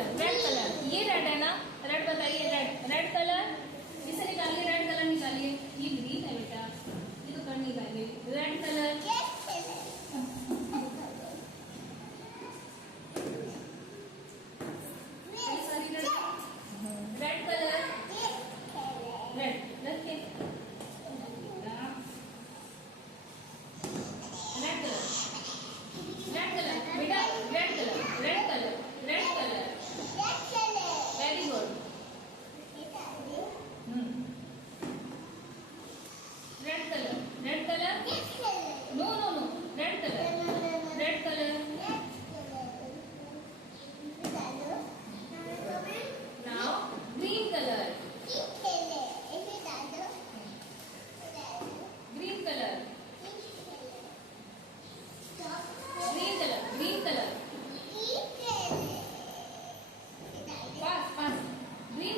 ये रेड है ना, रेड बताइए, रेड रेड कलर इसे निकालिए, रेड कलर निकालिए। ये ग्रीन है बेटा, ये तो कर निकालिए। Red colour